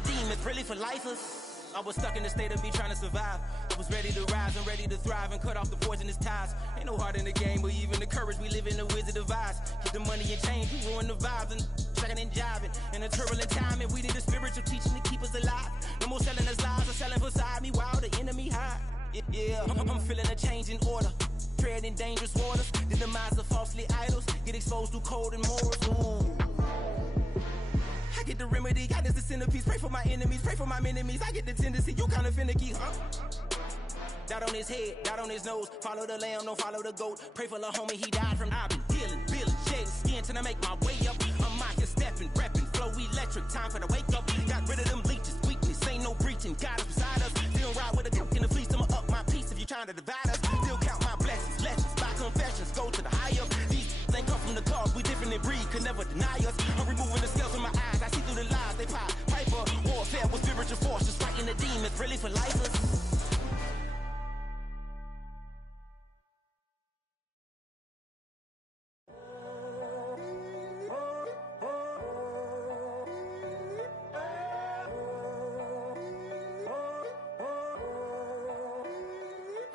the demons, really for lifers. I was stuck in the state of me trying to survive. I was ready to rise and ready to thrive and cut off the poisonous ties. Ain't no heart in the game, but even the courage we live in the Wizard of Oz. Get the money and change, we ruin the vibes and checking and jiving. In a turbulent time, and we need a spiritual teaching to keep us alive. No more selling us lies or selling beside me while the enemy hide. Yeah, I'm feeling a change in order. Treading dangerous waters. The demise of falsely idols. Get exposed to cold and morals. Ooh. I get the remedy, God is the centerpiece. Pray for my enemies, pray for my enemies. I get the tendency, you kinda finicky, huh? Dot on his head, dot on his nose. Follow the lamb, don't follow the goat. Pray for the homie, he died from. I've been healing, feeling, shedding skin till I make my way up. I'm mocking, stepping, repping, flow electric. Time for the wake up. Got rid of them leeches, weakness, ain't no breaching. God is beside us. Still ride with a cook in the fleece. I'ma up my piece if you trying to divide us. Still count my blessings, lessons, by confessions. Go to the higher. These ain't come from the cause, we different in breed, could never deny us. I'm removing the scales from my eyes. I see through the lies they pop. Hyper warfare with spiritual forces, fighting the demons, really for lifers.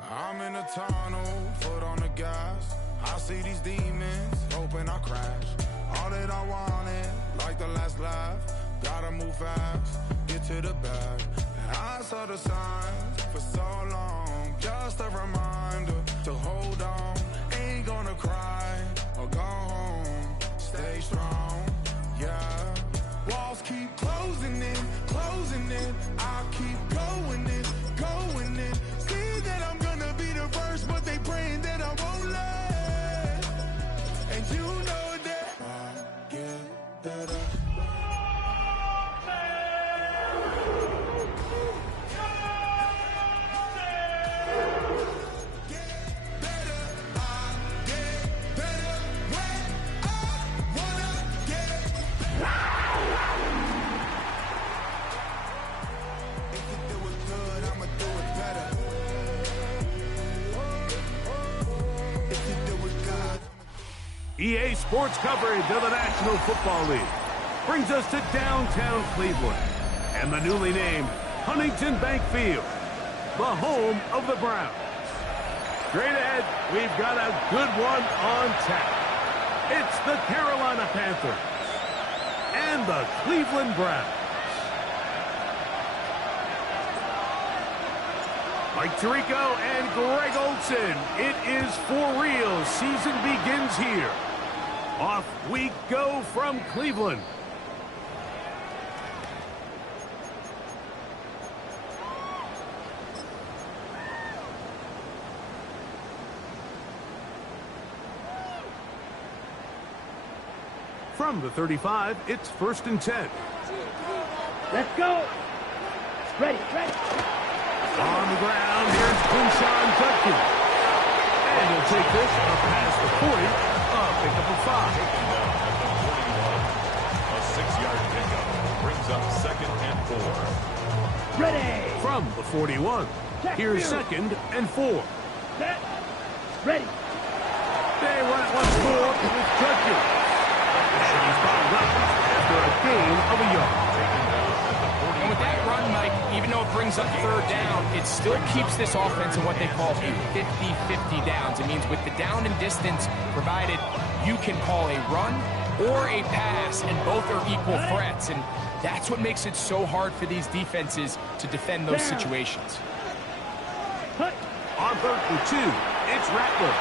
I'm in a tunnel, foot on the gas. I see these demons, hoping I crash. All that I wanted, like the last laugh. Gotta move fast, get to the bag. And I saw the signs for so long. Just a reminder to hold on. Ain't gonna cry or go home. Stay strong, yeah. Walls keep closing in, closing in. I keep going in, going in. See that I'm gonna be the first, but they praying that I won't let. And you know that I get better. EA Sports coverage of the National Football League brings us to downtown Cleveland and the newly named Huntington Bank Field, the home of the Browns. Straight ahead, we've got a good one on tap. It's the Carolina Panthers and the Cleveland Browns. Mike Tirico and Greg Olsen, it is for real. Season begins here. Off we go from Cleveland. From the 35, it's 1st and 10. Let's go. Ready, ready. On the ground, here's Quinshon Judkins. And he'll take this up past the 40. Pick up a 5. A 6-yard pickup brings up 2nd and 4. Ready. From the 41, here's 2nd and 4. Set. Ready. They run it once more with Judkins. And he's bottled up after a gain of a yard. And with that run, Mike, even though it brings up 3rd down, it still keeps this offense in what they call a 50-50 downs. It means with the down and distance provided, you can call a run or a pass, and both are equal threats. And that's what makes it so hard for these defenses to defend those situations. On 3rd and 2, it's Rattler.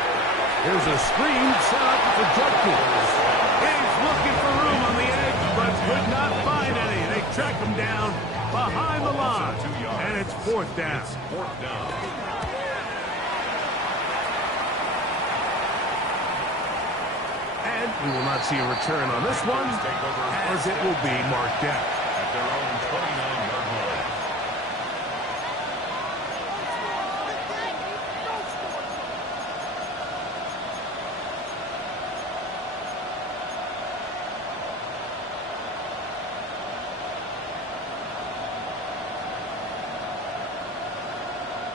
There's a screen set up for Judkins. He's looking for room on the edge, but could not find any. They track him down behind the line, and it's 4th down. It's 4th down. And we will not see a return on this one, as it will be marked out. At their own 29-yard line.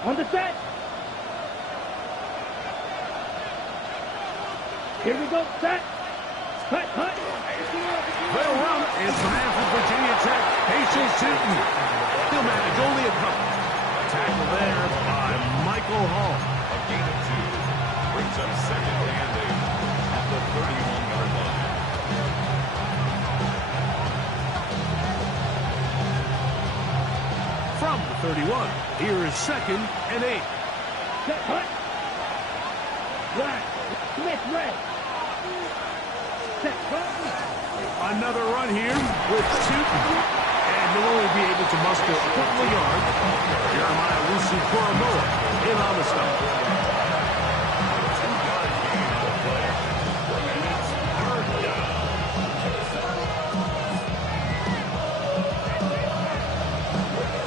On the set. Here we go. Set. Cut. They'll run. It's the man from Virginia Tech. Patience Tootin. He'll manage only a couple. Tackle there by Michael Hall. A gain of 2. Brings up second and 8 at the 31-yard line. From the 31, here is second and 8. Set, hut. Black. Smith, red. Set, hut. Another run here with Tootin. And he'll only be able to muster a couple of yards. Jeremiah Wusu-Koromoa in on the stop. 2-yard gain on the play. And it's 3rd down.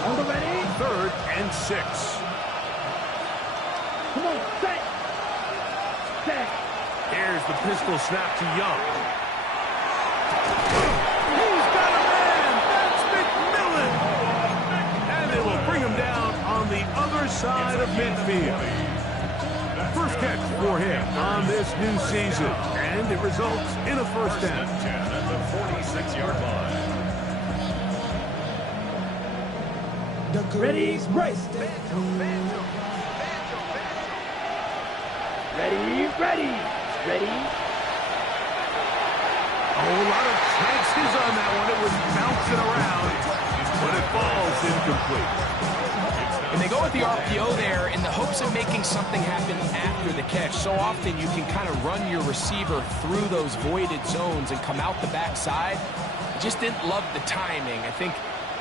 On the ready. 3rd and 6. Come on, set. Set. Here's the pistol snap to Young. He's got a man! That's McMillan! And they will bring him down on the other side of midfield. First catch for him on this new season. And it results in a first down. 10 at the 46-yard line. Ready, break. Ready. A whole lot of chances on that one. It was bouncing around, but it falls incomplete. And they go with the RPO there in the hopes of making something happen after the catch. So often you can kind of run your receiver through those voided zones and come out the backside. Just didn't love the timing. I think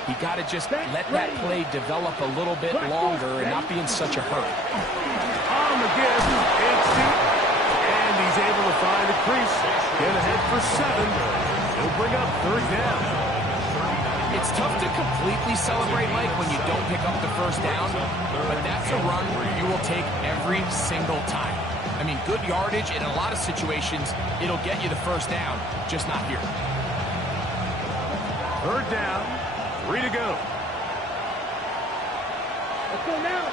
he got to just let that play develop a little bit longer and not be in such a hurry. On the give, it's Tootin. And he's able to find a crease. Get ahead for 7. He'll bring up 3rd down. It's tough to completely celebrate, Mike, when you don't pick up the first down, but that's a run you will take every single time. I mean, good yardage in a lot of situations, it'll get you the first down, just not here. 3rd down, 3 to go. Let's go now.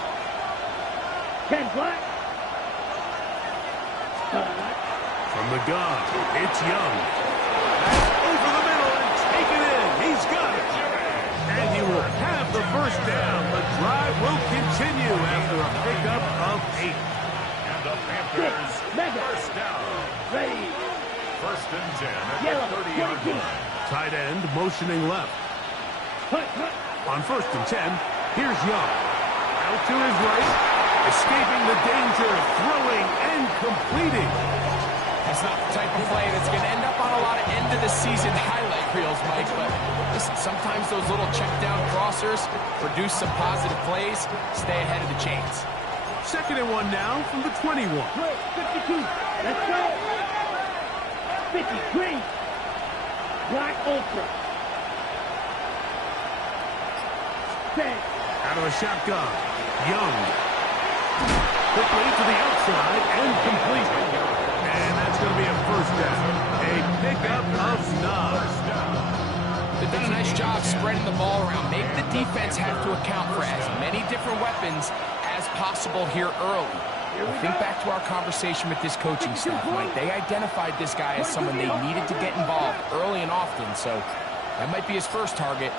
10 black. From the gun, it's Young. Over the middle and take it in. He's got it. And he will have the first down. The drive will continue after a pickup of 8. And the Panthers first down. Ready. 1st and 10 at Yellow, the 30-yard 22. line. Tight end motioning left. Hut. On 1st and 10, here's Young. Out to his right, escaping the danger, throwing and completing. That's not the type of play that's going to end up on a lot of end-of-the-season highlight reels, Mike, but listen, sometimes those little check-down crossers produce some positive plays, stay ahead of the chains. 2nd and 1 now from the 21. 52. Let's go. 53. Black Ultra. 10. Out of a shotgun, Young. Quickly to the outside and complete. And that's going to be a first down. A pickup of 9. They've done a nice job spreading the ball around. Make the defense have to account for as many different weapons as possible here early. Think back to our conversation with this coaching staff, Mike. They identified this guy as someone they needed to get involved early and often, so that might be his first target.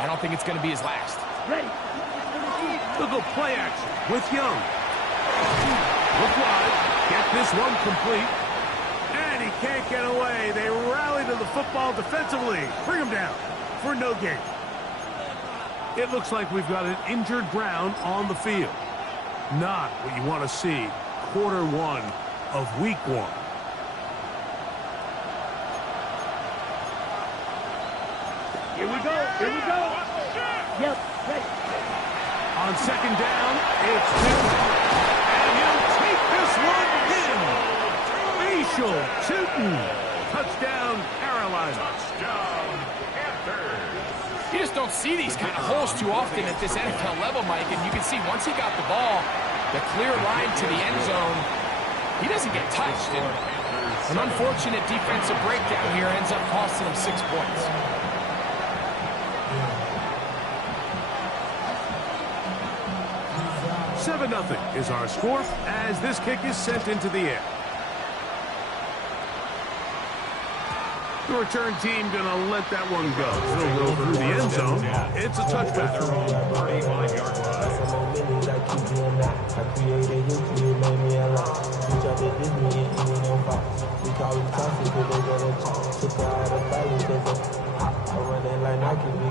I don't think it's going to be his last. Ready. Look at play action with Young. Look wide. Get this one complete. And he can't get away. They rally to the football defensively. Bring him down for no gain. It looks like we've got an injured Brown on the field. Not what you want to see quarter 1 of week 1. Here we go. Yep, ready. On 2nd down, it's Tootin. And he'll take this one in. Facial Tootin. Touchdown, Carolina. Touchdown, Panthers. You just don't see these kind of holes too often at this NFL level, Mike, and you can see once he got the ball, the clear line to the end zone, he doesn't get touched. And an unfortunate defensive breakdown here ends up costing him 6 points. Nothing is our score as this kick is sent into the air. The return team going to let that one go. It'll go through the end zone It's a touchback. Their own 35-yard line.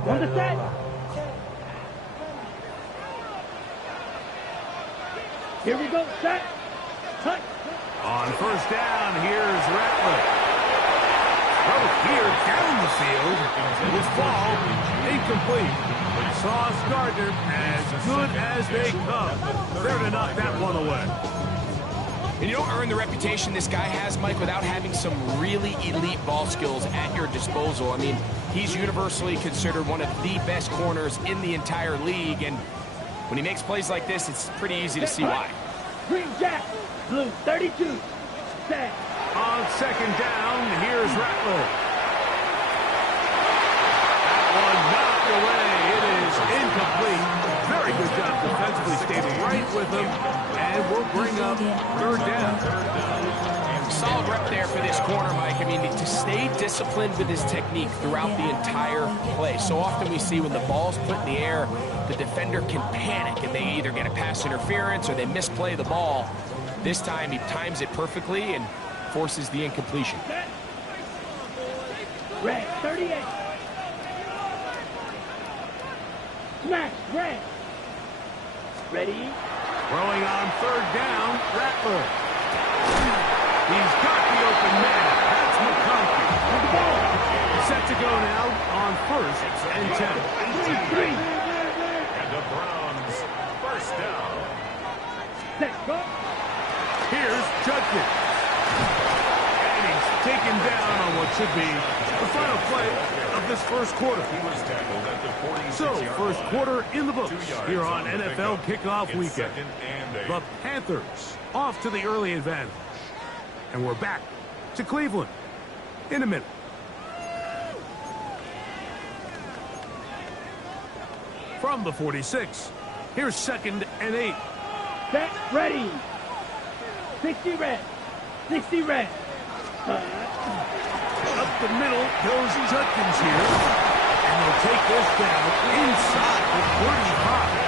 On the set. Here we go, set. Touch. On first down, here's Rattler. Oh, here down the field. This ball incomplete. Sauce Gardner as good as they come. There to knock that one away. And you don't earn the reputation this guy has, Mike, without having some really elite ball skills at your disposal. I mean, he's universally considered one of the best corners in the entire league, and when he makes plays like this, it's pretty easy to see why. Green Jack, blue 32. Set. On second down, here's Rattler. That one knocked away. It is incomplete. Very good job defensively staying right with him, and we'll bring up third down. Solid rep there for this corner, Mike. I mean, to stay disciplined with his technique throughout the entire play. So often we see when the ball's put in the air, the defender can panic, and they either get a pass interference or they misplay the ball. This time he times it perfectly and forces the incompletion. Red 38. Smash, red. Ready? Throwing on third down, Rattler. He's got the open man. That's McConkey. Set to go now on first and 10. And the Browns, first down. Set, go. Here's Judkins. And he's taken down on what should be the final play of this first quarter. He was tackled at the 46-yard So, first line. quarter in the books 2 yards here on on the NFL pickup. Kickoff It's Weekend. 2nd and 8. The Panthers off to the early advantage. And we're back to Cleveland in a minute. From the 46, here's second and 8. Set, ready. 60 red. 60 red. Up the middle goes Judkins here. And they'll take this down inside the 35.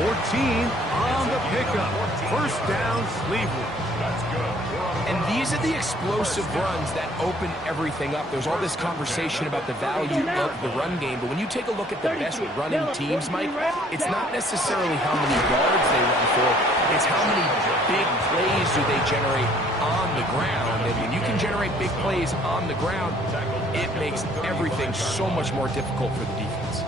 14 on the pickup. First down, Cleveland. That's good. And these are the explosive runs that open everything up. There's all this conversation about the value of the run game, but when you take a look at the best running teams, Mike, it's not necessarily how many yards they run for, it's how many big plays do they generate on the ground. And when you can generate big plays on the ground, it makes everything so much more difficult for the defense.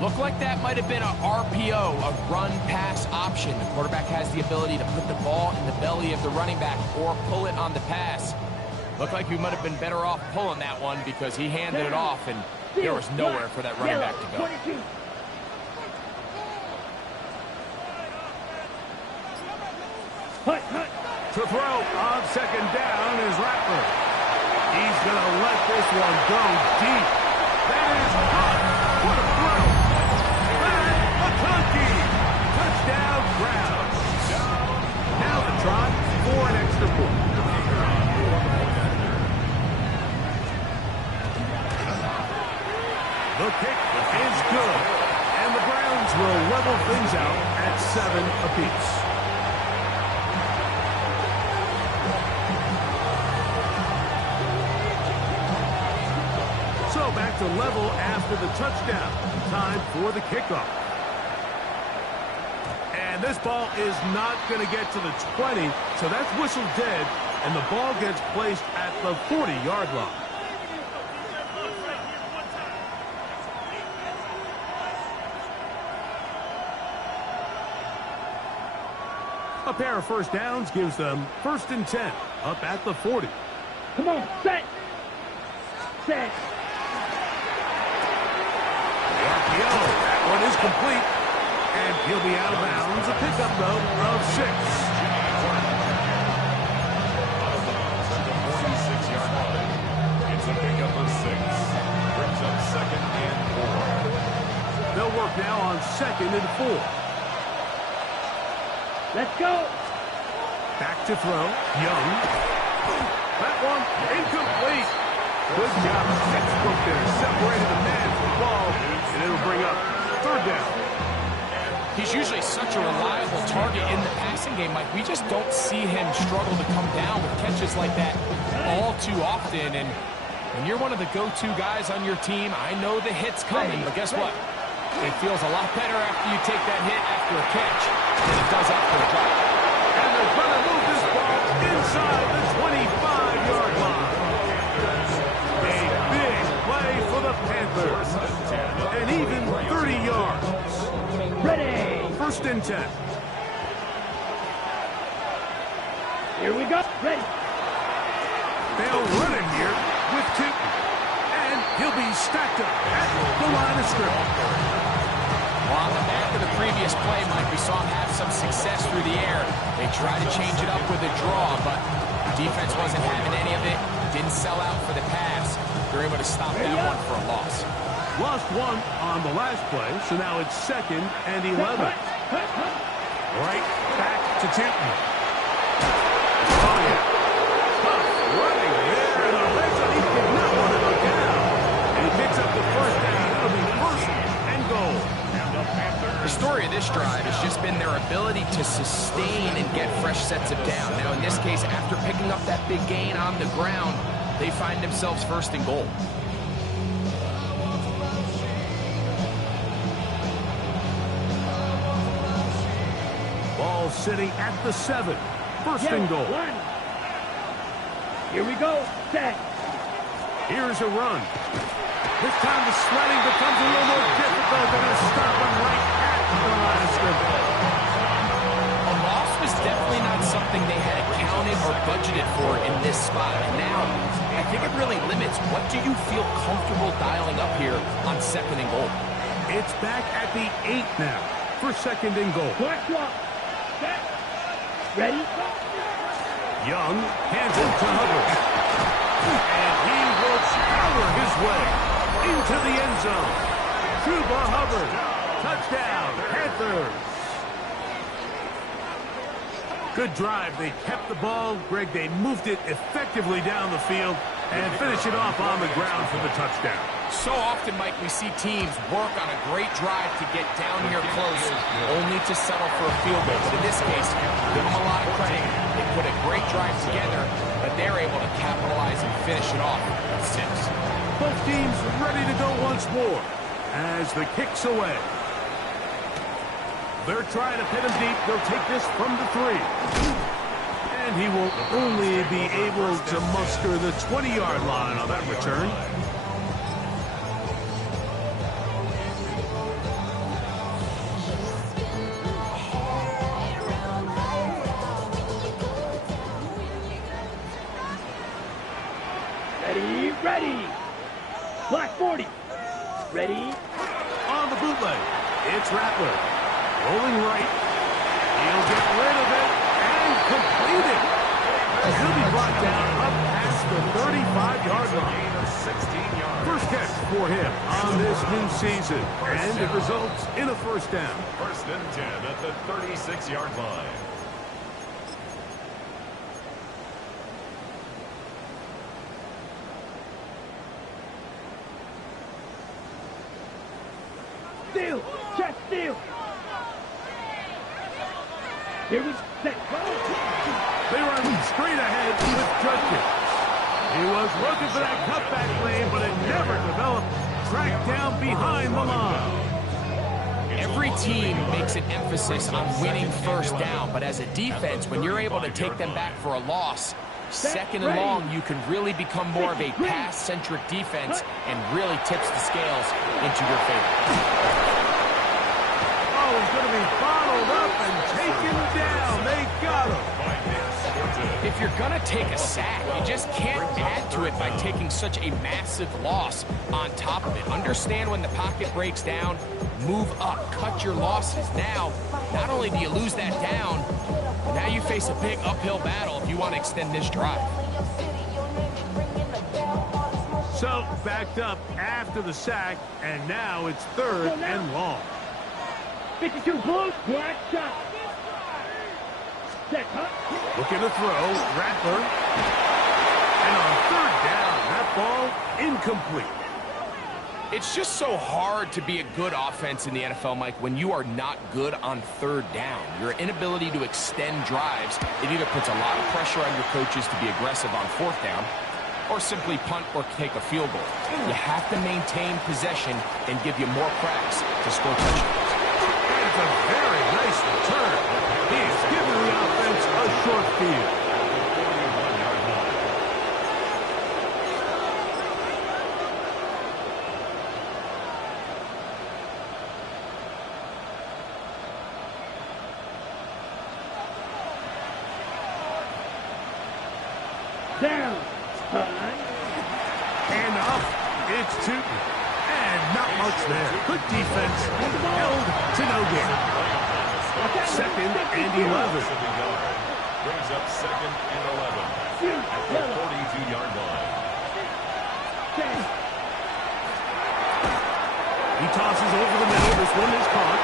Looked like that might have been a RPO, a run-pass option. The quarterback has the ability to put the ball in the belly of the running back or pull it on the pass. Looked like we might have been better off pulling that one because he handed it off, and there was nowhere for that running back to go. 22. Hut, hut. To throw on second down is Rattler. He's going to let this one go deep. That is caught. What a throw. McConkey. Touchdown, Browns. Now the trot for an extra point. The kick is good. And the Browns will level things out at 7 apiece. So back to level after the touchdown. Time for the kickoff. And this ball is not going to get to the 20, so that's whistled dead, and the ball gets placed at the 40-yard line. A pair of first downs gives them first and 10, up at the 40. Come on, set. Set. The RPO, that one is complete, and he'll be out of bounds. A pickup, though, of 6. At the 46-yard line. It's a pickup of 6. Brings up 2nd and 4. They'll work now on 2nd and 4. Let's go. Back to throw. Young. That one incomplete. Good job. Textbook there. Separated the man from the ball. And third down. He's usually such a reliable target in the passing game, Mike. We just don't see him struggle to come down with catches like that all too often. And when you're one of the go-to guys on your team, I know the hit's coming, but guess what? It feels a lot better after you take that hit after a catch than it does after a drop. And they're going to move this ball inside the 25-yard line. A big play for the Panthers. And even 30 yards. Ready. First and 10. Here we go. Ready. They'll run him here with Tipton. And he'll be stacked up at the line of scrimmage. Well, on the back of the previous play, Mike, we saw him have some success through the air. They tried to change it up with a draw, but the defense wasn't having any of it. Didn't sell out for the pass. They're able to stop that one for a loss. Lost one on the last play, so now it's 2nd and 11. Right back to Tipton. Oh, yeah. Tough running there, and the red zone, he did not want to go down. And he picks up the first down. It'll be 1st and goal. The story of this drive has just been their ability to sustain and get fresh sets of down. Now, in this case, after picking up that big gain on the ground, they find themselves 1st and goal. Ball sitting at the 7. 1st and goal. Here we go. Set. Here's a run. This time the sledding becomes a little more difficult than a stop him right at the line of scrimmage. A loss was definitely not something they had accounted or budgeted for in this spot. And now, I think it really limits what do you feel comfortable dialing up here on 2nd and goal. It's back at the 8 now for 2nd and goal. Black swap. Set. Ready. Young hands it to Hubbard. And he will power his way into the end zone. Chuba Hubbard. Touchdown, Panthers. Good drive. They kept the ball. Greg, they moved it effectively down the field and finish it off on the ground for the touchdown. So often, Mike, we see teams work on a great drive to get down here close, only to settle for a field goal. But in this case, give them a lot of credit. They put a great drive together, but they're able to capitalize and finish it off at 6. Both teams ready to go once more as the kick's away. They're trying to pin him deep. They'll take this from the 3. And he will only be able to muster the 20-yard line on that return. Ready. Black 40. Ready. On the bootleg, it's Rattler. Rolling right. He'll get rid of it and complete it. He'll be brought down up past the 35-yard line. 16 yards. First catch for him on this new season. And it results in a 1st down. 1st and 10 at the 36-yard line. Steal. Check steal. Here we set. They run straight ahead with Judkins. He was looking for that cutback lane, but it never developed. Tracked down behind the line. Every team makes an emphasis on winning 1st down, but as a defense, when you're able to take them back for a loss, 2nd and long, you can really become more of a pass-centric defense and really tips the scales into your favor. Oh, he's going to be bottled up and taken down. They got him. If you're going to take a sack, you just can't add to it by taking such a massive loss on top of it. Understand when the pocket breaks down, move up, cut your losses. Now, not only do you lose that down, but now you face a big uphill battle if you want to extend this drive. So, backed up after the sack, and now it's 3rd and long. 52 Blues. Black shot. Set. Looking to throw. Rattler. And on 3rd down, that ball incomplete. It's just so hard to be a good offense in the NFL, Mike, when you are not good on third down. Your inability to extend drives, it either puts a lot of pressure on your coaches to be aggressive on fourth down or simply punt or take a field goal. You have to maintain possession and give you more cracks to score touchdowns. It's a very nice return. He is giving the offense a short field. Down. And up. It's two. And not much there. Good defense. Held to no gain. Second and 11. Brings up second and 11 at the 42-yard line. He tosses over the middle. This one is caught.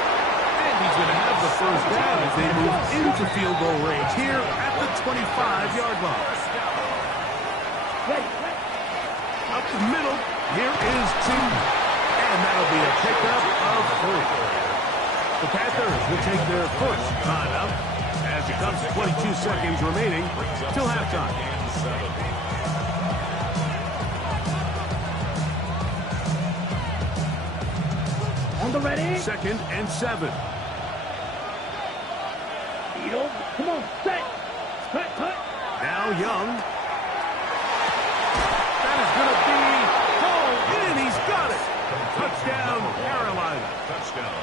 And he's going to have the first down as they move into field goal range here at the 25-yard line. Up the middle, here is two. And that'll be a pickup of 3. The Panthers will take their first timeout as it comes to 22 seconds remaining till halftime. On the ready. Second and 7. Come on, set. Cut. Now Young. That is going to be home in. He's got it. Touchdown, Carolina.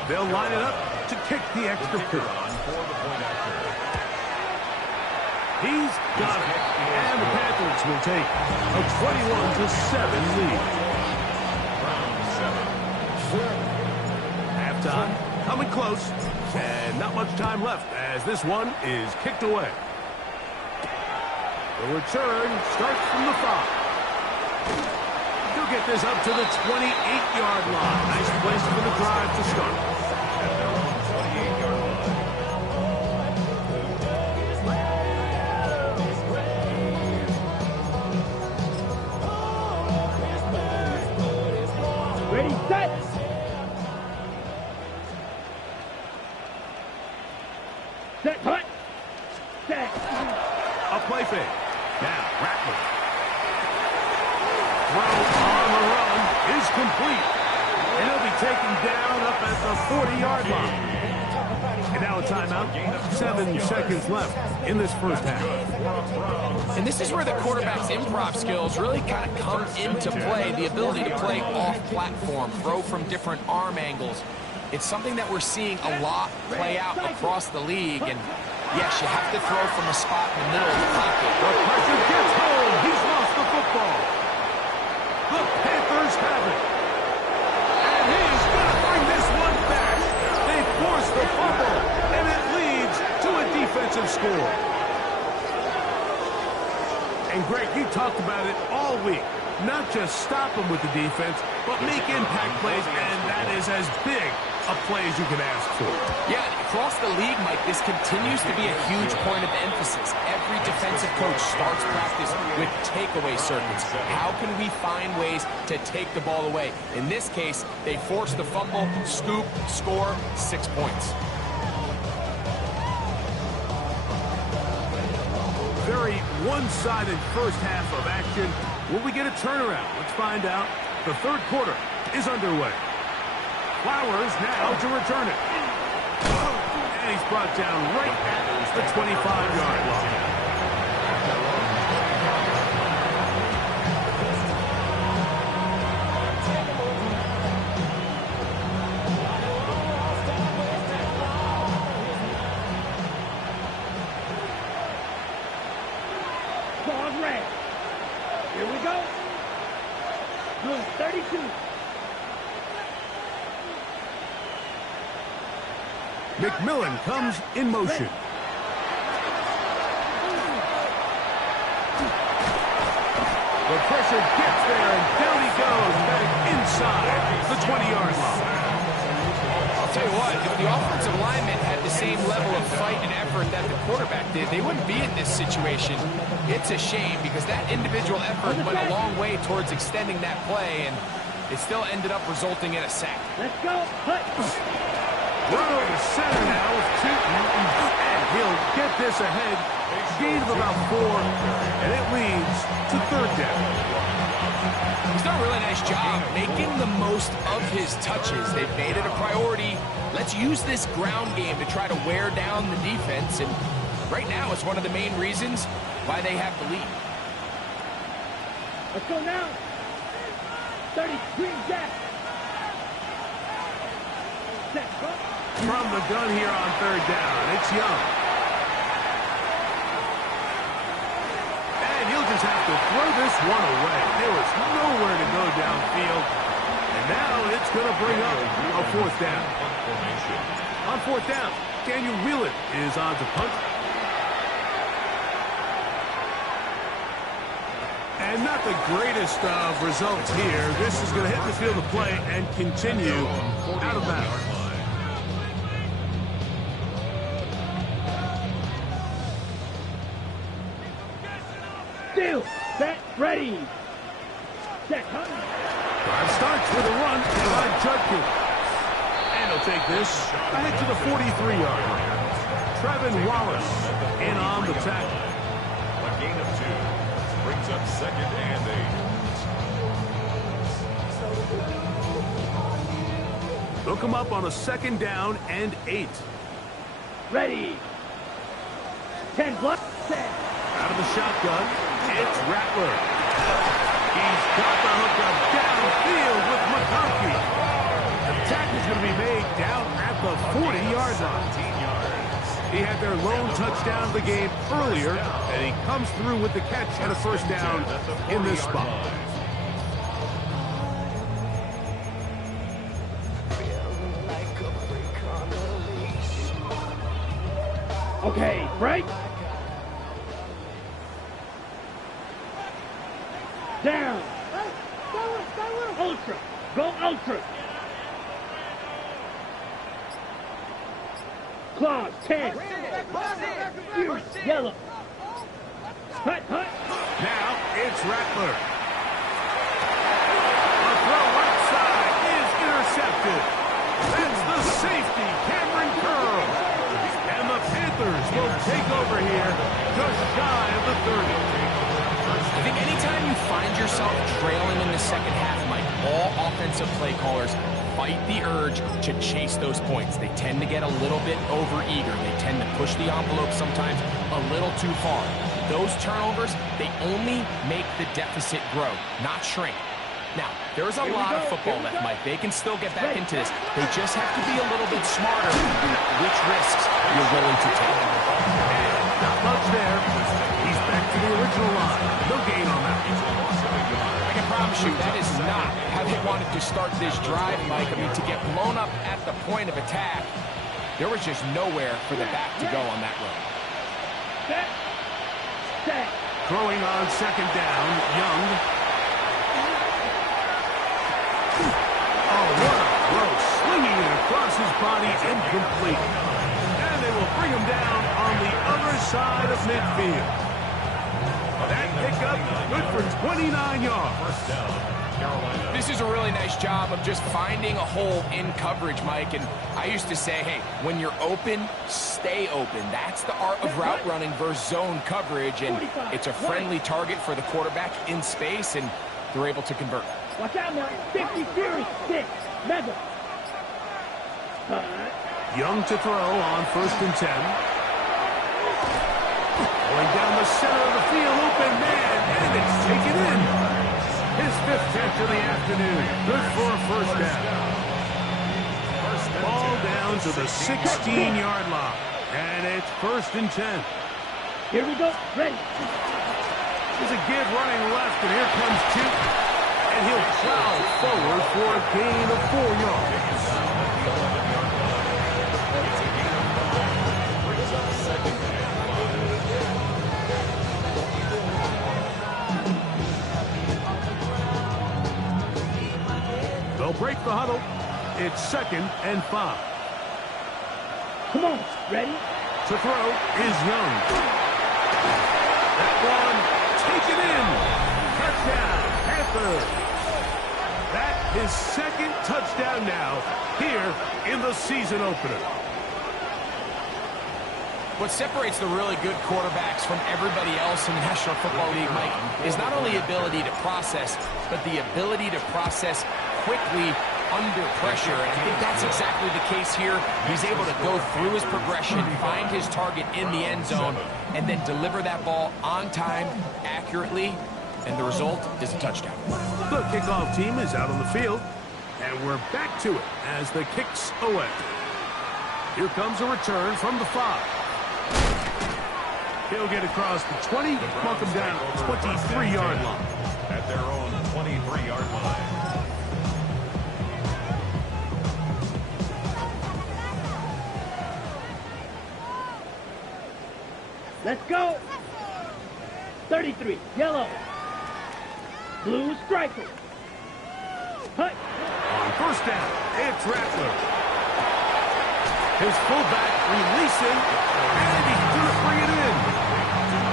They'll line it up to kick the extra point. He's got it. And the Panthers will take a 21-7 lead. Halftime coming close. And not much time left as this one is kicked away. The return starts from the 5. He'll get this up to the 28-yard line. Nice place for the drive to start. At their own 28-yard line. Ready, set. Set, cut. Set. A play fake. Now, Rattler. Throw on the run is complete. And he'll be taken down up at the 40-yard line. And now a timeout. 7 seconds left in this first half. And this is where the quarterback's improv skills really kind of come into play. The ability to play off-platform, throw from different arm angles. It's something that we're seeing a lot play out across the league. And yes, you have to throw from a spot in the middle of the pocket. The pressure gets home. He's lost the football. The Panthers have it. And he's going to bring this one back. They force the fumble, and it leads to a defensive score. And Greg, you talked about it all week. Not just stop them with the defense, but make impact plays, and that is as big a play as you can ask for. Yeah, across the league, Mike, this continues to be a huge point of emphasis. Every defensive coach starts practice with takeaway circuits. How can we find ways to take the ball away? In this case, they force the fumble, scoop, score, 6 points. Very one-sided first half of action. Will we get a turnaround? Let's find out. The third quarter is underway. Flowers now to return it. And he's brought down right at the 25-yard line. Pause red. Here we go. Number 32. McMillan comes in motion. The pressure gets there, and down he goes back inside the 20-yard line. I'll tell you what, if the offensive lineman had the same level of fight and effort that the quarterback did, they wouldn't be in this situation. It's a shame because that individual effort went a long way towards extending that play, and it still ended up resulting in a sack. Let's go. Hut. Run over center now with Newton, and he'll get this ahead. Gain of about 4, and it leads to third down. He's done a really nice job making the most of his touches. They've made it a priority. Let's use this ground game to try to wear down the defense, and right now it's one of the main reasons why they have the lead. Let's go now. 30, green jack. Set, go. From the gun here on third down, it's Young. And he'll just have to throw this one away. There was nowhere to go downfield. And now it's going to bring up a fourth down. On fourth down, Daniel Wheelan is on to punt. And not the greatest of results here. This is going to hit the field of play and continue out of bounds. Still, set, ready. Set, hunt. Drive starts with a run by Judkins. And he'll take this ahead to the 43-yard line. Trevin Wallace in on the tackle. A gain of 2 brings up second and 8. They'll come up on a second down and 8. Ready. 10 block. Set. Out of the shotgun, it's Rattler. He's got the hookup downfield with McConkey. The tackle's going to be made down at the 40-yard line. He had their lone touchdown of the game earlier, and he comes through with the catch and a first down in this spot. Okay, break. Down. Ultra. Go ultra. Claws, 10. Fierce, yellow. Hut, hut. Now it's Rattler. A throw outside is intercepted. That's the safety, Cameron Curl. And the Panthers will take over here just shy of the 30. I think anytime you find yourself trailing in the second half, Mike, all offensive play callers fight the urge to chase those points. They tend to get a little bit overeager. They tend to push the envelope sometimes a little too far. Those turnovers, they only make the deficit grow, not shrink. Now, there's a lot of football left, Mike. They can still get back into this. They just have to be a little bit smarter in which risks you're willing to take. Not much there. He's back to the original line. No gain on that. I can promise you that is not how they wanted to start this drive, Mike. I mean, to get blown up at the point of attack, there was just nowhere for the back to go on that run. Set. Set. Throwing on second down, Young. Oh, what a throw. Slinging it across his body, incomplete. And they will bring him down on the other side of midfield. That pickup, good for 29 yards. First down, Carolina. This is a really nice job of just finding a hole in coverage, Mike. And I used to say, hey, when you're open, stay open. That's the art of route running versus zone coverage. And it's a friendly target for the quarterback in space, and they're able to convert. Watch out now. 50 series. 6. Mega. Young to throw on first and 10. Going down the center of the field, open man, and it's taken in. His 5th catch of the afternoon. Good for a first down. Ball down to the 16-yard line. And it's first and 10. Here we go. Ready. There's a give running left, and here comes Chute. And he'll plow forward for a gain of 4 yards. They'll break the huddle. It's second and 5. Come on. Ready. To throw is Young. That one taken in. Touchdown, Panthers. That his second touchdown now here in the season opener. What separates the really good quarterbacks from everybody else in the National Football League, Mike, is not only ability to process, but the ability to process quickly under pressure. And I think that's exactly the case here. He's able to go through his progression, find his target in the end zone, and then deliver that ball on time, accurately, and the result is a touchdown. The kickoff team is out on the field, and we're back to it as the kick's away. Here comes a return from the 5. He'll get across the 20, mark him down at the 23-yard line. At their own 23-yard line. Let's go. 33, yellow. Blue striker. Hut. On first down, it's Rattler. His fullback releasing, and he's going to bring it in.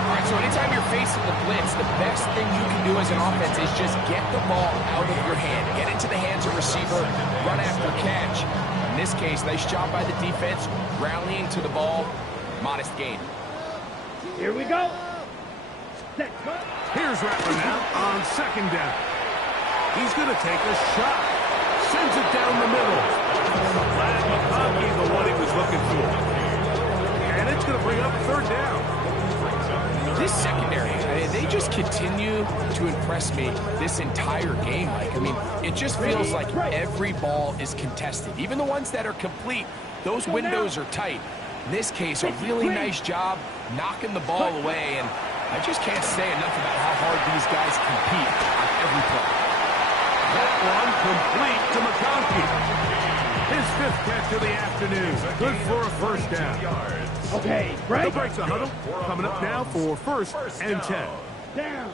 All right, so anytime you're facing the blitz, the best thing you can do as an offense is just get the ball out of your hand. Get into the hands of receiver, run after catch. In this case, nice job by the defense, rallying to the ball, modest gain. Here we go. Set. Here's Rattler now on second down. He's going to take a shot. Sends it down the middle. Glad McConkey, the one he was looking for. And it's going to bring up third down. This secondary, they just continue to impress me this entire game, Mike. I mean, it just feels like every ball is contested. Even the ones that are complete, those windows are tight. In this case, a really nice job knocking the ball away, and I just can't say enough about how hard these guys compete on every play. That one complete to McConkey. His 5th catch of the afternoon. Good for a first down. Okay, right. The breaks a huddle. Coming up now for first and 10. Down.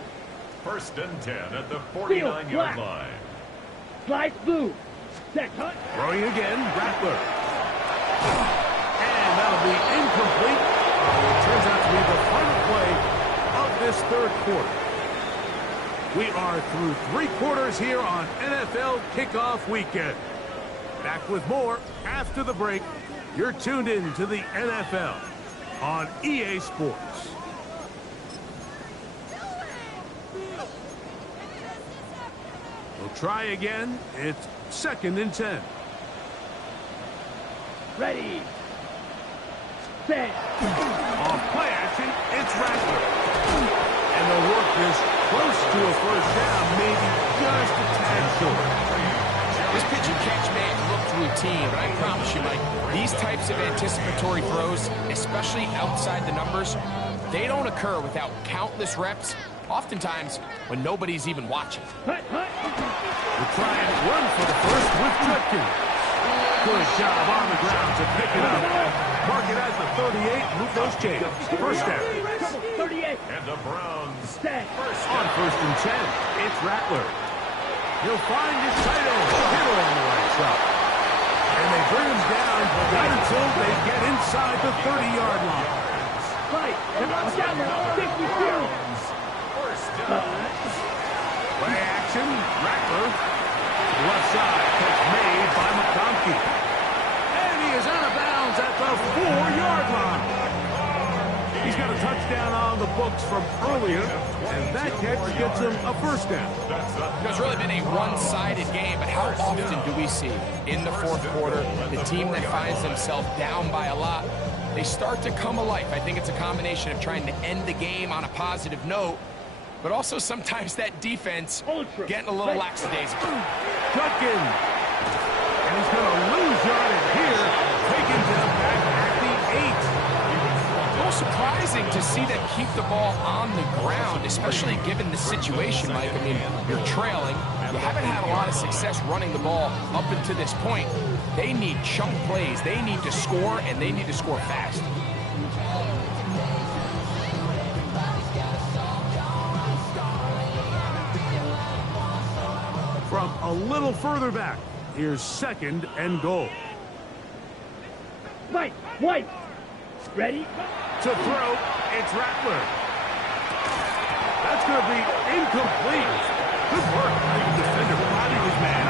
First and 10 at the 49-yard line. Slice blue. Set. Hut. Throwing again, Rattler. And that'll be incomplete. It turns out to be the final play of this third quarter. We are through 3 quarters here on NFL Kickoff Weekend. Back with more after the break. You're tuned in to the NFL on EA Sports. We'll try again. It's second and 10. Ready. Set. Off play action, it's Rattler. And they'll work this close to a first down, maybe just a tad short. This pitch and catch may have looked routine, but I promise you, Mike, these types of anticipatory throws, especially outside the numbers, they don't occur without countless reps, oftentimes when nobody's even watching. Hut. We'll try and run for the first with Judkins. Good job on the ground to pick it up. Mark it at the 38, move those chains. First down. 38. And the Browns. Set. On first and 10, it's Rattler. He'll find his tight end, Kittle on the right side. And they bring him down, not until they get inside the 30-yard line. Right. Watch out now. 52. Play action, Rattler. Left side, catch made by McConkey. And he is out of bounds at the 4-yard line. He's got a touchdown on the books from earlier, and that catch gets him a first down. It's really been a one-sided game, but how often do we see in the fourth quarter the team that finds themselves down by a lot, they start to come alive? I think it's a combination of trying to end the game on a positive note, but also sometimes that defense getting a little lackadaisical. Judkins. And he's going to lose yardage here, taken down back at the 8. A little surprising to see them keep the ball on the ground, especially given the situation, Mike. I mean, you're trailing. You haven't had a lot of success running the ball up until this point. They need chunk plays. They need to score, and they need to score fast. From a little further back, here's second and goal. White. Ready? To throw, it's Rattler. That's going to be incomplete. Good work by the defender. Bobby was mad.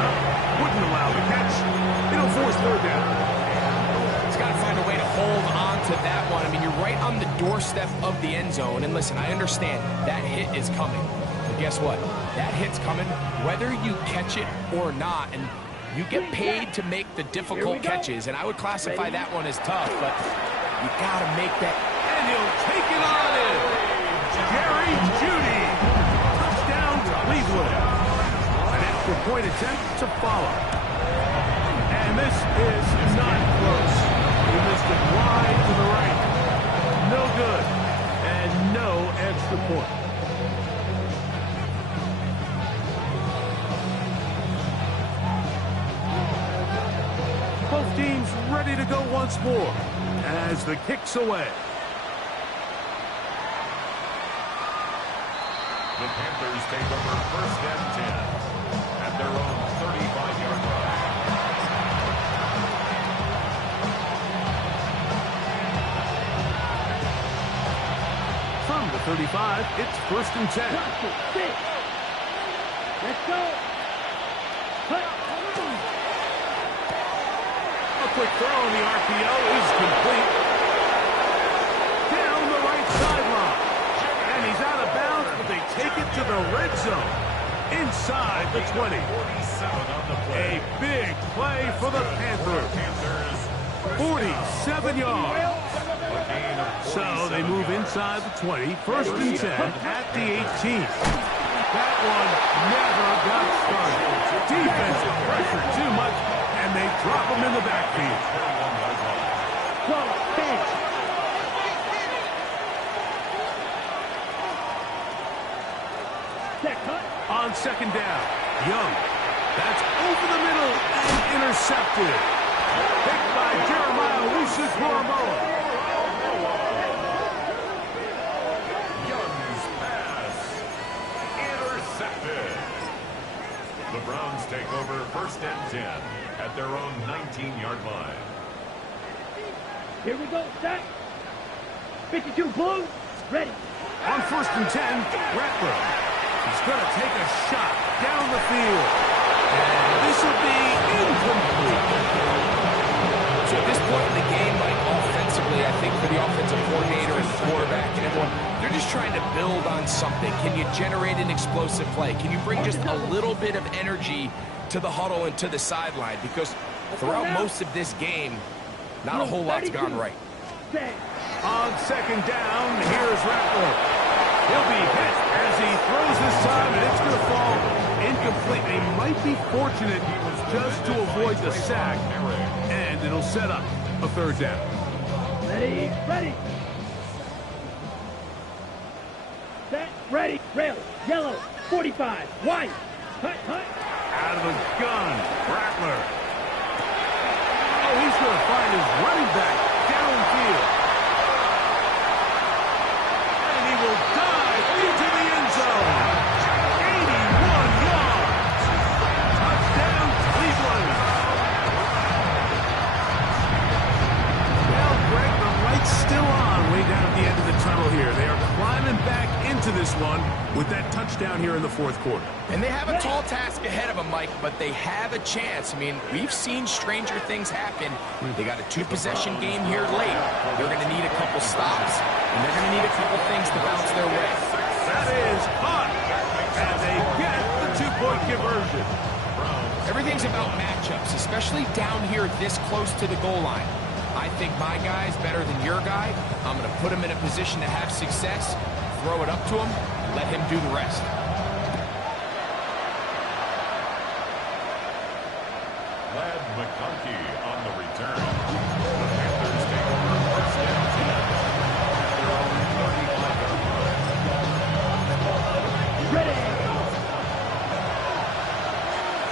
It'll force third down. He's got to find a way to hold on to that one. I mean, you're right on the doorstep of the end zone. And listen, I understand that hit is coming. But guess what? That hit's coming whether you catch it or not. And you get paid to make the difficult catches. And I would classify that one as tough, but you got to make that. And he'll take it on in. Jerry Jeudy. Touchdown, Cleveland. An extra point attempt to follow. And this is not close. He missed it wide to the right. No good. And no extra point. Both teams ready to go once more as the kick's away. The Panthers take over 1st and 10 at their own 35-yard line. From the 35, it's 1st and 10. Let's go. A quick throw on the RPO is complete. Down the right sideline. And he's out of bounds, but they take it to the red zone. Inside the 20. A big play for the Panthers. 47 yards. So they move inside the 20. 1st and 10 at the 18. That one never got started. Defensive pressure too much, and they drop him in the backfield. On 2nd down, Young. That's over the middle and intercepted. Picked by Jeremiah Owusu-Koramoah. Young's pass intercepted. The Browns take over 1st and 10 at their own 19-yard line. Here we go, set. 52 blue, ready. On 1st and 10, Rattler. He's going to take a shot down the field. And this will be incomplete. So at this point in the game, Mike, offensively, I think for the offensive coordinator and the quarterback and everyone, they're just trying to build on something. Can you generate an explosive play? Can you bring just a little bit of energy to the huddle and to the sideline? Because throughout most of this game, not a whole lot's gone right. On 2nd down, here's Rattler. He'll be hit as he throws this time, and it's going to fall incomplete. They might be fortunate just to avoid the sack, and it'll set up a 3rd down. Ready, ready. Set, ready, rail, yellow, 45, white, hut, hut. Out of the gun, Rattler. Oh, he's going to find his running back downfield. And he will dive into the end zone. 81 yards. Touchdown, Cleveland. Well, Greg, the light's still on way down at the end of the tunnel here. They are climbing back into this one with that touchdown here in the 4th quarter. And they have a tall task ahead of them, Mike, but they have a chance. I mean, we've seen stranger things happen. They got a 2-possession game here late. They're going to need a couple stops, and they're going to need a couple things to bounce their way. That is hot, and they get the 2-point conversion. Everything's about matchups, especially down here this close to the goal line. I think my guy's better than your guy. I'm going to put him in a position to have success, throw it up to him, and let him do the rest. Ladd McConkey on the return. The Panthers take over 1st and 10 at their own 35-yard line. Ready.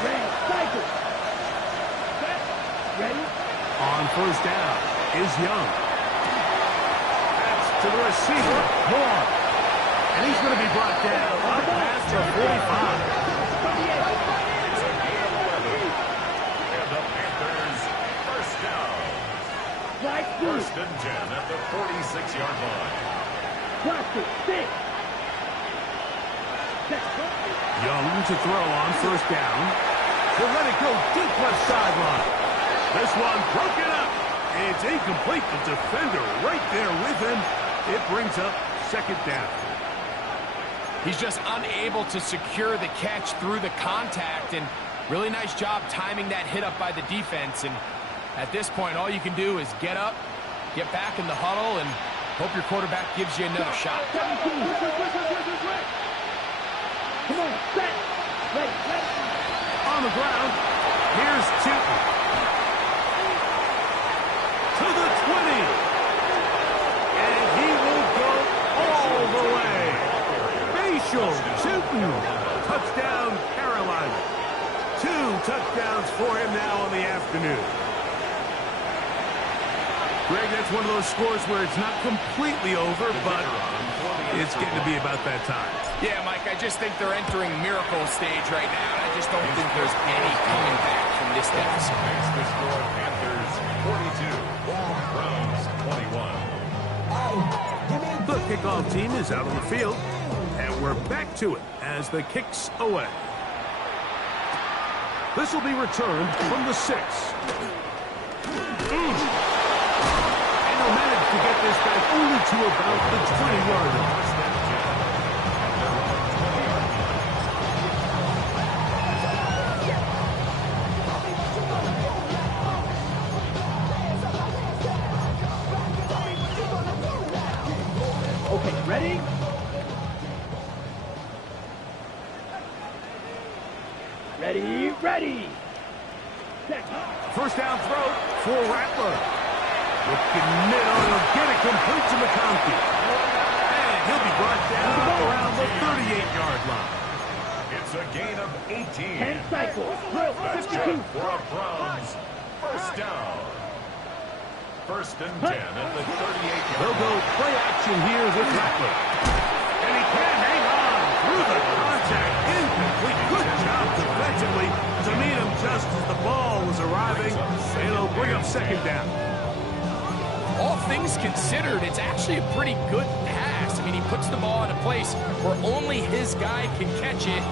Ready, cycle. Set, ready. On 1st down is Young. That's to the receiver, Moore. And he's going to be brought down past the 45. And the Panthers, 1st down. 1st and 10 at the 46-yard line. Cluster, 6. Young to throw on 1st down. to let it go deep left sideline. This one broken up. It's incomplete. The defender right there with him. It brings up second down. He's just unable to secure the catch through the contact, and really nice job timing that hit up by the defense. And at this point, all you can do is get up, get back in the huddle, and hope your quarterback gives you another shot. 17. Come on, set. Ready. On the ground, here's Tootin. To the 20. And he will go all the way. Facial Tootin. Touchdown, Carolina. 2 touchdowns for him now on the afternoon. Greg, that's one of those scores where it's not completely over, but it's getting to be about that time. Yeah, Mike, I just think they're entering miracle stage right now, and I just don't think there's any coming back from this deficit. Makes the score Panthers 42, Browns 21. The kickoff team is out on the field, and we're back to it as the kicks away. This will be returned from the 6. And he'll manage to get this back only to about the 20-yard line. Okay, ready? Ready. Set. First down throw for Rattler. Looking middle, he'll get it complete to McConkey. And he'll be brought down around the 38-yard line. It's a gain of 18. 10 cycles. Drill. That's 52. good for a Browns first down. First and 10 at the 38-yard They'll go play action here with Rattler. And he can hang on through the contact. Incomplete. Good job defensively to meet him just as the ball was arriving. And it'll bring up second down. All things considered, it's actually a pretty good pass. I mean, he puts the ball in a place where only his guy can catch it.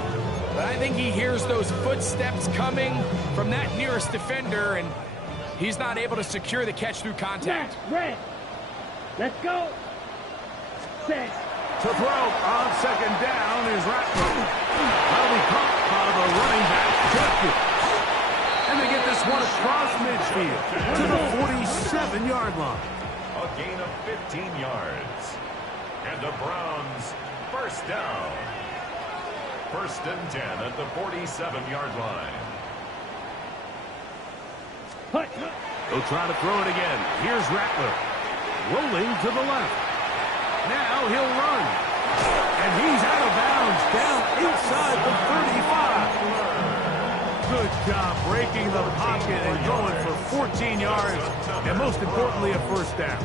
But I think he hears those footsteps coming from that nearest defender, and he's not able to secure the catch through contact. Red. Let's go. Set. To throw on second down is Rattler. That'll be caught by the running back, Jeffries. And they get this one across midfield to the 47-yard line. A gain of 15 yards. And the Browns first down. First and 10 at the 47-yard line. They'll try to throw it again. Here's Rattler. Rolling to the left. Now he'll run. And he's out of bounds down inside the 35. Good job breaking the pocket and going for 14 yards. And most importantly, a first down.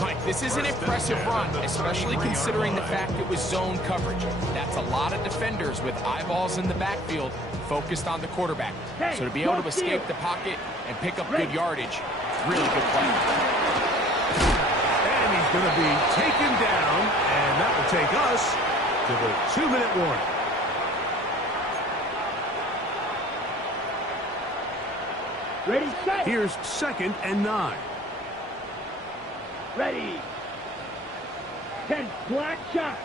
Mike, this is an impressive run, especially considering the fact it was zone coverage. That's a lot of defenders with eyeballs in the backfield focused on the quarterback. So to be able to escape the pocket and pick up good yardage, really good play. And he's going to be taken down, and that will take us to the 2-minute warning. Ready, set. Here's second and 9. Ready. 10 black shot.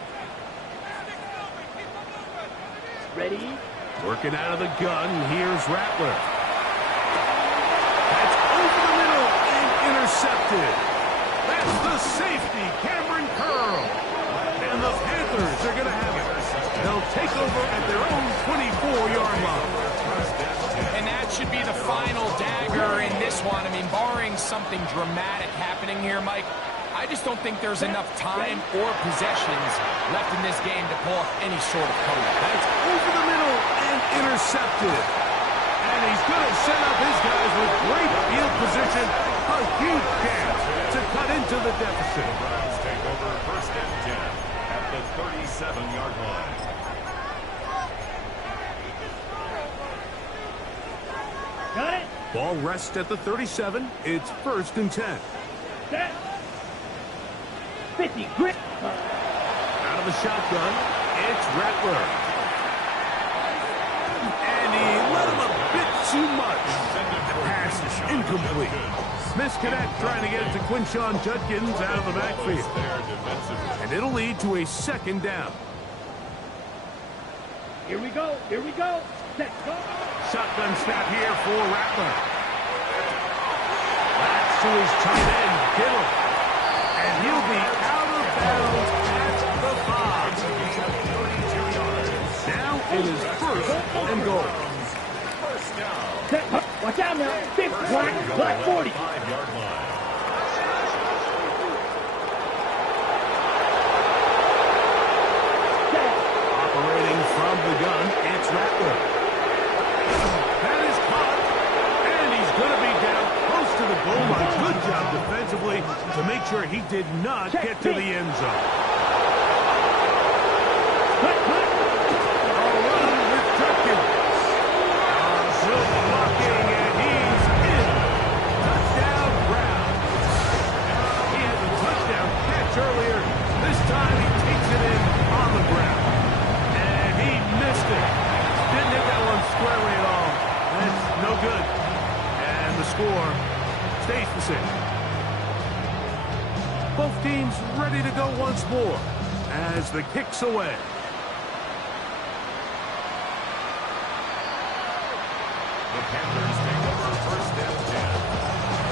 Ready. Working out of the gun, here's Rattler. That's over the middle and intercepted. That's the safety, Cameron Curl. And the Panthers are going to have it. They'll take over at their own 24-yard line. And that should be the final dagger in this one. I mean, barring something dramatic happening here, Mike, I just don't think there's enough time or possessions left in this game to pull off any sort of comeback. That's over the middle and intercepted. And he's going to set up his guys with great field position. A huge chance to cut into the deficit. The Browns take over first and 10 at the 37-yard line. Got it. Ball rests at the 37. It's first and 10. Set. 50. Grip. Out of the shotgun, it's Rattler. And he too much. The pass is incomplete. Misconnect trying to get it to Quinshon Judkins out of the backfield. And it'll lead to a second down. Here we go. Here we go. Set, go. Shotgun snap here for Rattler. That's to his tight end, Kittle. And he'll be out of bounds at the 5. Now it is first and goal. Set, watch out now. Big black 40. 5-yard line. Operating from the gun, it's Rattler. That is caught, and he's going to be down close to the goal line. Good job defensively to make sure he did not get to the end zone. A run with Judkins. Still blocking, and he's in. Touchdown, Browns. He had the touchdown catch earlier. This time he takes it in on the ground. And he missed it. Didn't hit that one squarely at all. That's no good. And the score stays the same. Both teams ready to go once more as the kick's away. The Panthers take over first and 10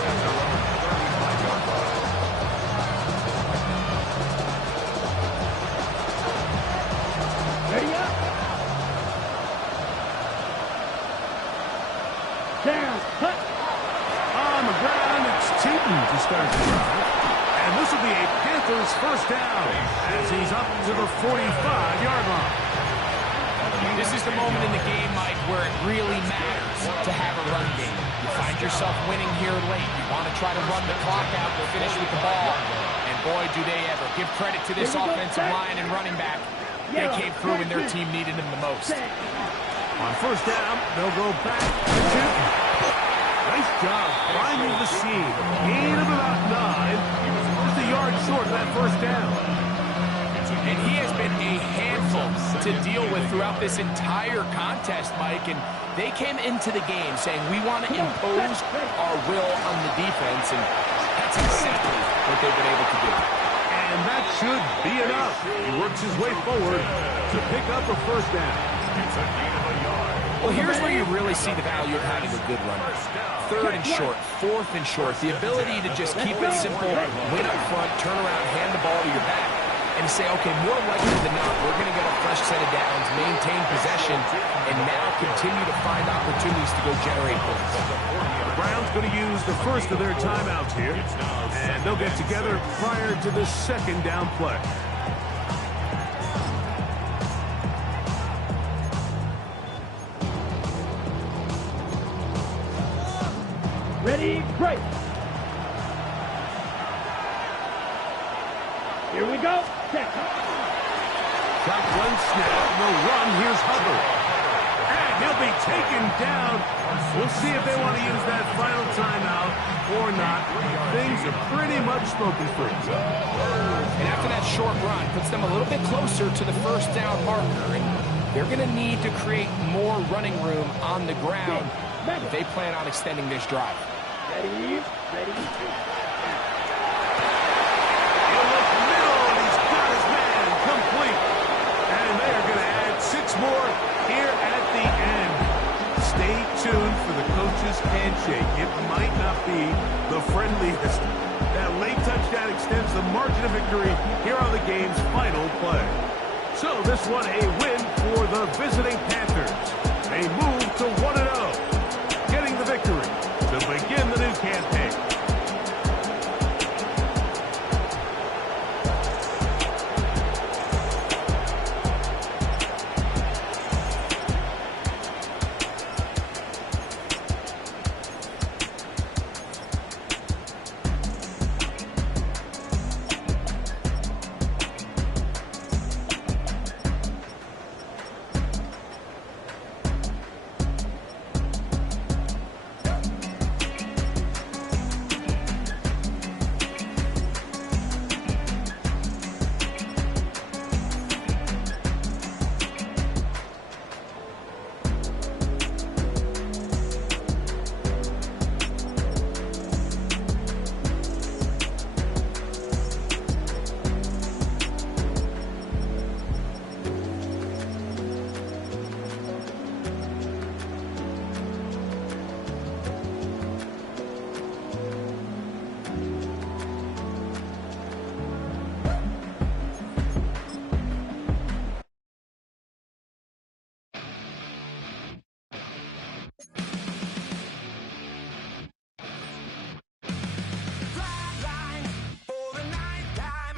at their own 35-yard line. Ready up. Down. Hut. On the ground, it's Tootin to start the drive. And this will be a Panthers first down as he's up to the 45-yard line. This is the moment in the game, Mike, where it really matters to have a run game. You find yourself winning here late. You want to try to run the clock out and finish with the ball. And boy, do they ever. Give credit to this offensive line and running back. They came through when their team needed them the most. On first down, they'll go back to Tootin. Nice job finding the seam. Gain of about 9. He was just a yard short of that first down. And he has been a handful to deal with throughout this entire contest, Mike. And they came into the game saying, we want to impose our will on the defense. And that's exactly what they've been able to do. And that should be enough. He works his way forward to pick up a first down. It's a gain of a yard. Well, here's where you really see the value of having a good runner. Third and short, fourth and short. The ability to just keep it simple, win up front, turn around, hand the ball to your back. And say, okay, more likely than not, we're going to get a fresh set of downs, maintain possession, and now continue to find opportunities to go generate points. The Browns going to use the first of their timeouts here, and they'll get together prior to the second down play. Ready, break. Here we go. Shotgun snap, no run. Here's Hubbard. And he'll be taken down. We'll see if they want to use that final timeout or not. Things are pretty much spoken for. And after that short run, puts them a little bit closer to the first down marker. And they're going to need to create more running room on the ground if they plan on extending this drive. Ready. More here at the end. Stay tuned for the coach's handshake. It might not be the friendliest. That late touchdown extends the margin of victory here on the game's final play. So this one a win for the visiting Panthers. They move to 1-0, getting the victory to begin the new campaign.